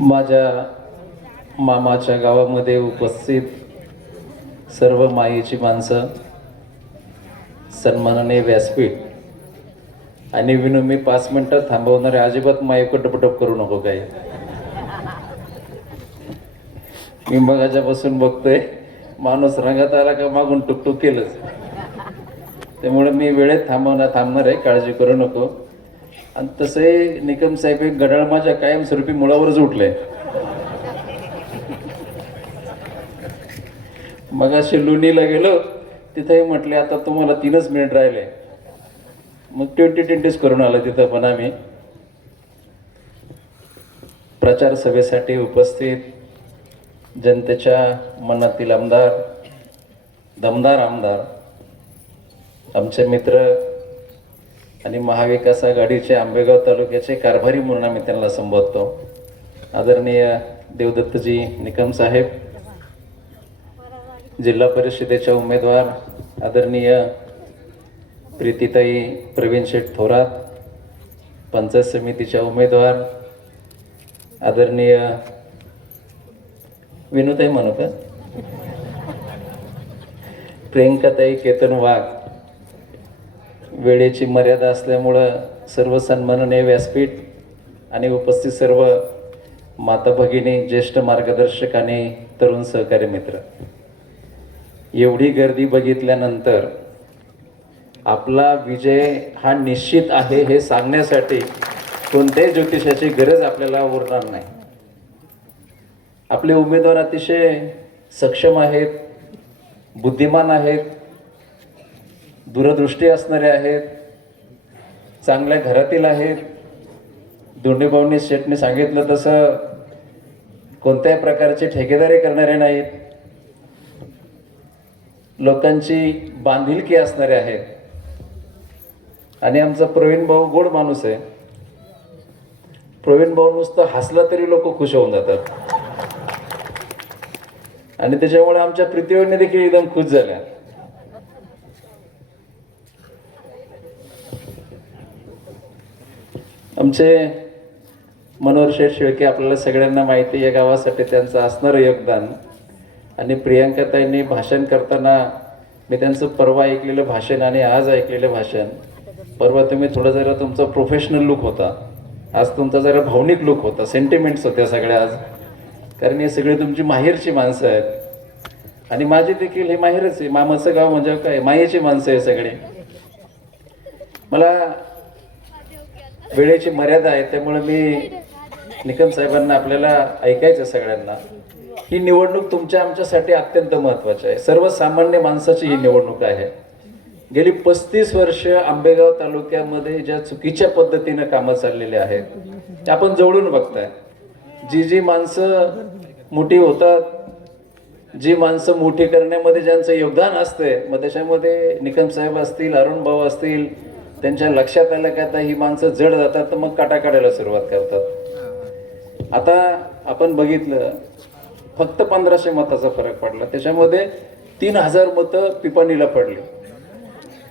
माझ्या मामाच्या गावामध्ये उपस्थित सर्व मायेची माणसं, सन्माननीय व्यासपीठ आणि विनू, मी 5 मिनिटं थांबवणारे, अजिबात माईक टपटप करू नको काय. मी मगाच्यापासून बघतोय माणूस रंगात आला का मागून टुकटुक केलंच. त्यामुळे मी वेळेत थांबणार आहे, काळजी करू नको. आणि तसंही निकम साहेब एक घड्याळ माझ्या कायमस्वरूपी मुळावरच उठलंय. मगाशी लुणीला गेलो, तिथेही म्हटले आता तुम्हाला 3च मिनिट राहिले. मग 20 करून आलं तिथं. पण आम्ही प्रचार सभेसाठी उपस्थित जनतेच्या मनातील आमदार, दमदार आमदार, आमचे मित्र आणि महाविकास आघाडीचे आंबेगाव तालुक्याचे कारभारी म्हणून आम्ही त्यांना संबोधतो, आदरणीय देवदत्तजी निकम साहेब, जिल्हा परिषदेच्या उमेदवार आदरणीय प्रीतीताई प्रवीण शेठ थोरात, पंचायत समितीच्या उमेदवार आदरणीय विनुताई म्हणू का, प्रियंकाताई केतन वाघ. वेळेची मर्यादा असल्यामुळं सर्व सन्माननीय व्यासपीठ आणि उपस्थित सर्व माता भगिनी, ज्येष्ठ मार्गदर्शक आणि तरुण सहकारी मित्र, एवढी गर्दी बघितल्यानंतर आपला विजय हा निश्चित आहे हे सांगण्यासाठी कोणत्याही ज्योतिषाची गरज आपल्याला उरणार नाही. आपले उमेदवार अतिशय सक्षम आहेत, बुद्धिमान आहेत, दूरदृष्टी असणारे आहेत, चांगल्या घरातील आहेत. दोंडेभाऊंनी शेठने सांगितलं तसं कोणत्याही प्रकारची ठेकेदारी करणारे नाहीत, लोकांची बांधिलकी असणारे आहेत. आणि आमचा प्रवीण भाऊ गोड माणूस आहे. प्रवीण भाऊ नुसतं हसला तरी लोक खुश होऊन जातात. आणि त्याच्यामुळे आमच्या प्रीतीवहिनी देखील एकदम खुश झाल्या. आमचे मनोहर शेठ शेळके, आपल्याला सगळ्यांना माहिती या गावासाठी त्यांचं असणारं योगदान. आणि प्रियांकाताईंनी भाषण करताना मी त्यांचं परवा ऐकलेलं भाषण आणि आज ऐकलेलं भाषण, परवा तुम्ही थोडा जरा तुमचा प्रोफेशनल लुक होता, आज तुमचा जरा भावनिक लुक होता, सेंटिमेंट्स होत्या सगळ्या आज. कारण हे सगळे तुमची माहेरची माणसं आहेत आणि माझी देखील हे माहेरच आहे. मामाचं गाव म्हणजे काय, मायेची माणसं आहे सगळे. मला वेळेची मर्यादा आहे, त्यामुळे मी निकम साहेबांना, आपल्याला ऐकायचं सगळ्यांना, ही निवडणूक तुमच्या आमच्यासाठी अत्यंत महत्त्वाची आहे. सर्वसामान्य माणसाची ही निवडणूक आहे. गेली 35 वर्ष आंबेगाव तालुक्यामध्ये ज्या चुकीच्या पद्धतीनं कामं चाललेली आहेत त्या आपण जवळून बघताय. जी माणसं मोठी होतात, जी माणसं मोठी करण्यामध्ये ज्यांचं योगदान असते, मग त्याच्यामध्ये निकम साहेब असतील, अरुण भाऊ असतील, त्यांच्या लक्षात आलं की आता ही माणसं जड जातात, तर मग काटा काढायला सुरुवात करतात. आता आपण बघितलं, फक्त 1500 मताचा फरक पडला, त्याच्यामध्ये 3000 मतं पिपाणीला पडली.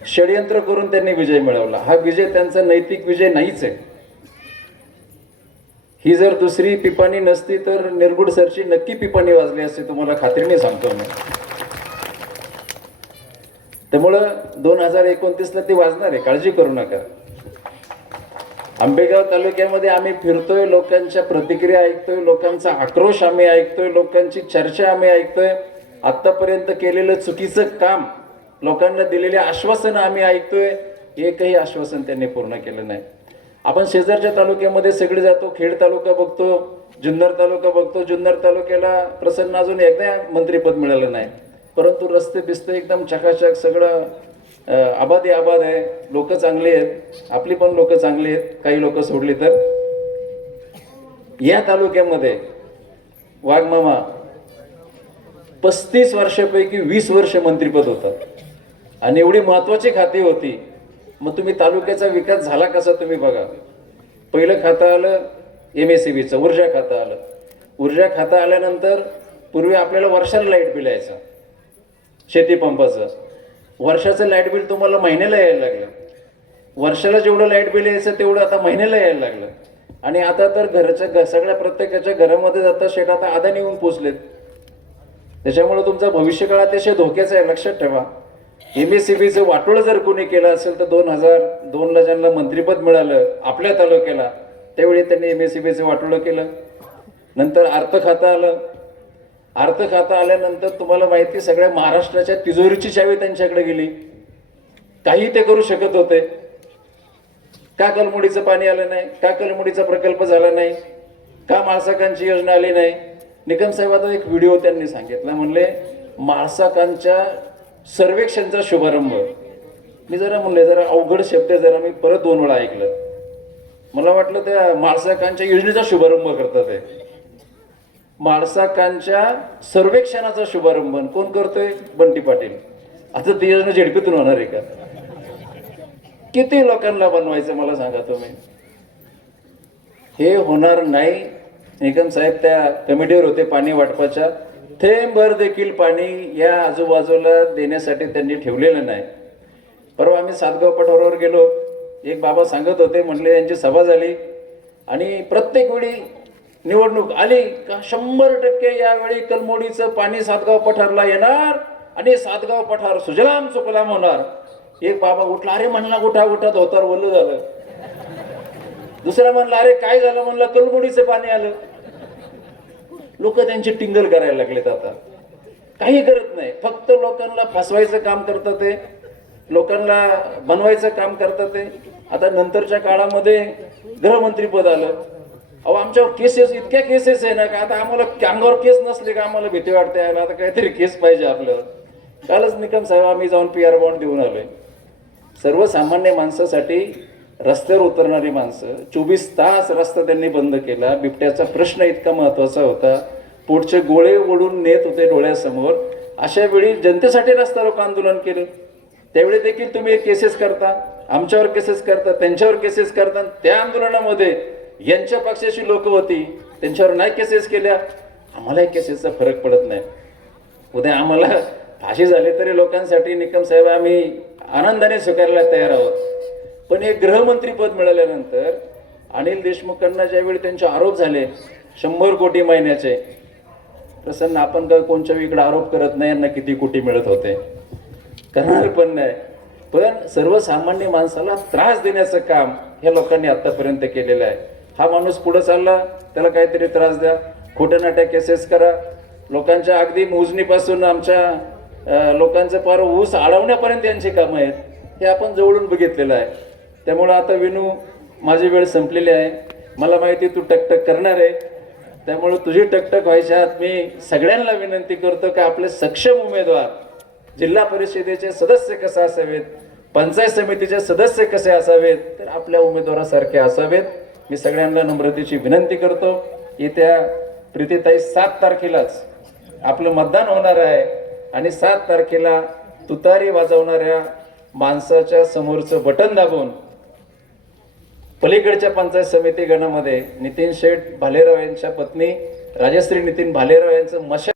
षडयंत्र करून त्यांनी विजय मिळवला. हा विजय त्यांचा नैतिक विजय नाहीच आहे. ही जर दुसरी पिपाणी नसती तर निरगुड सरची नक्की पिपाणी वाजली असती, तुम्हाला खात्रीने सांगतो मी. त्यामुळं 2029ला ती वाजणार आहे, काळजी करू नका. आंबेगाव तालुक्यामध्ये आम्ही फिरतोय, लोकांच्या प्रतिक्रिया ऐकतोय, लोकांचा आक्रोश आम्ही ऐकतोय, लोकांची चर्चा आम्ही ऐकतोय. आतापर्यंत केलेलं चुकीचं काम, लोकांना दिलेले आश्वासनं आम्ही ऐकतोय. एकही आश्वासन त्यांनी पूर्ण केलं नाही. आपण शेजारच्या तालुक्यामध्ये सगळे जातो, खेड तालुका बघतो, जुन्नर तालुका बघतो. जुन्नर तालुक्याला प्रसन्न अजून एकदा मंत्रिपद मिळालं नाही, परंतु रस्ते बिस्ते एकदम चकाचक, सगळं आबादी आबाद आहे. लोक चांगली आहेत, आपली पण लोक चांगली आहेत, काही लोक सोडली तर. या तालुक्यामध्ये वाघमामा 35 वर्षापैकी 20 वर्ष मंत्रिपद होतं आणि एवढी महत्वाची खाती होती. मग तुम्ही तालुक्याचा विकास झाला कसा तुम्ही बघा. पहिलं खातं आलं MSEBचं, ऊर्जा खातं आलं. ऊर्जा खातं आल्यानंतर पूर्वी आपल्याला वर्षाला लाईट बिल यायचं शेतीपंपाचं. वर्षाचं लाईट बिल तुम्हाला महिन्याला यायला लागलं. वर्षाला जेवढं लाईट बिल यायचं तेवढं आता महिन्याला यायला लागलं. आणि आता तर सगळ्या प्रत्येकाच्या घरामध्ये जाता शेट आता अदानी येऊन पोचलेत. त्याच्यामुळे तुमचा भविष्यकाळ अतिशय धोक्याचा आहे, लक्षात ठेवा. MSCBचं वाटोळं जर कोणी केलं असेल तर 2002ला ज्यांना मंत्रिपद मिळालं आपल्या तालुक्याला, त्यावेळी त्यांनी MSCBचं वाटोळं केलं. नंतर अर्थ खातं आलं. अर्थ खातं आल्यानंतर तुम्हाला माहिती सगळ्या महाराष्ट्राच्या तिजोरीची चावी त्यांच्याकडे गेली. काही ते करू शकत होते. का कलमुडीचं पाणी आलं नाही? का कलमुडीचा प्रकल्प झाला नाही? का माळसाकांची योजना आली नाही? निकम साहेबांचा एक व्हिडिओ त्यांनी सांगितला, म्हणले माळसाकांच्या सर्वेक्षणचा शुभारंभ. मी जरा म्हणले जरा अवघड शब्द जरा मी परत 2 वेळा ऐकलं. मला वाटलं त्या माळसाकांच्या योजनेचा शुभारंभ करतात ते. माळसाकांच्या सर्वेक्षणाचा शुभारंभ कोण करतोय? बंटी पाटील. आता ती योजना झेडपीतून होणार आहे का? किती लोकांना बनवायचं मला सांगा तुम्ही? हे होणार नाही. निकम साहेब त्या कमिटीवर होते पाणी वाटपाच्या. थेंबभर देखील पाणी या आजूबाजूला देण्यासाठी त्यांनी ठेवलेलं नाही. परवा आम्ही सातगाव पठारावर गेलो. एक बाबा सांगत होते, म्हणले यांची सभा झाली आणि प्रत्येक वेळी निवडणूक आली का 100% यावेळी कलमोडीचं पाणी सातगाव पठारला येणार आणि सातगाव पठार सुजलाम सुफलाम होणार. एक बाबा उठला, अरे म्हणला उठा उठा, धोतर ओलं झालं. दुसरा म्हणला, अरे काय झालं? म्हणलं कलमोडीचं पाणी आलं. लोक त्यांची टिंगल करायला लागलेत. आता काही करत नाही, फक्त लोकांना फसवायचं काम करतात ते, लोकांना बनवायचं काम करतात ते. आता नंतरच्या काळामध्ये गृहमंत्रीपद आलं. अहो आमच्यावर केसेस, इतक्या केसेस आहे ना का आता आम्हाला अंगावर केस नसले का आम्हाला भीती वाटते. आता काहीतरी केस पाहिजे आपल्याला. कालच निकम साहेब आम्ही जाऊन PR बॉन्ड देऊन आलोय. सर्वसामान्य माणसासाठी रस्त्यावर उतरणारी माणसं 24 तास रस्ता त्यांनी बंद केला. बिबट्याचा प्रश्न इतका महत्वाचा होता, पोटचे गोळे ओढून नेत होते डोळ्यासमोर. अशा वेळी जनतेसाठी रस्ता रोको आंदोलन केलं. त्यावेळी देखील तुम्ही केसेस करता, आमच्यावर केसेस करता, त्यांच्यावर केसेस करता. त्या आंदोलनामध्ये यांच्या पक्षाची लोक होती, त्यांच्यावर नाही केसेस केल्या. आम्हालाही केसेसचा फरक पडत नाही. उद्या आम्हाला फाशी झाली तरी लोकांसाठी निकम साहेब आम्ही आनंदाने स्वीकारायला तयार आहोत. पण हे गृहमंत्रीपद मिळाल्यानंतर अनिल देशमुखांना ज्यावेळी त्यांचे आरोप झाले 100 कोटी महिन्याचे, प्रसन्न आपण काय कोणच्या इकडे आरोप करत नाही यांना किती कोटी मिळत होते, करणार पण नाही. पण सर्वसामान्य माणसाला त्रास देण्याचं काम ह्या लोकांनी आतापर्यंत केलेलं आहे. हा माणूस पुढे चालला, त्याला काहीतरी त्रास द्या, खोट्या नाट्या केसेस करा. लोकांच्या अगदी मोजणीपासून आमच्या लोकांचं पार ऊस अडवण्यापर्यंत यांची कामं आहेत. हे आपण जवळून बघितलेलं आहे. त्यामुळं आता विनू, माझी वेळ संपलेली आहे. मला माहिती तू टकटक करणार आहे, त्यामुळे तुझी टकटक व्हायच्या आत मी सगळ्यांना विनंती करतो की आपले सक्षम उमेदवार जिल्हा परिषदेचे सदस्य कसे असावेत, पंचायत समितीचे सदस्य कसे असावेत, तर आपल्या उमेदवारासारखे असावेत. मी सगळ्यांना नम्रतेची विनंती करतो. येत्या प्रीतीताई 7 तारखेलाच आपलं मतदान होणार आहे आणि 7 तारखेला तुतारी वाजवणाऱ्या माणसाच्या समोरचं बटन दाबून पलीकडच्या पंचायत समिती गणामध्ये नितीन शेठ भालेराव यांच्या पत्नी राजश्री नितीन भालेराव यांचं मशाल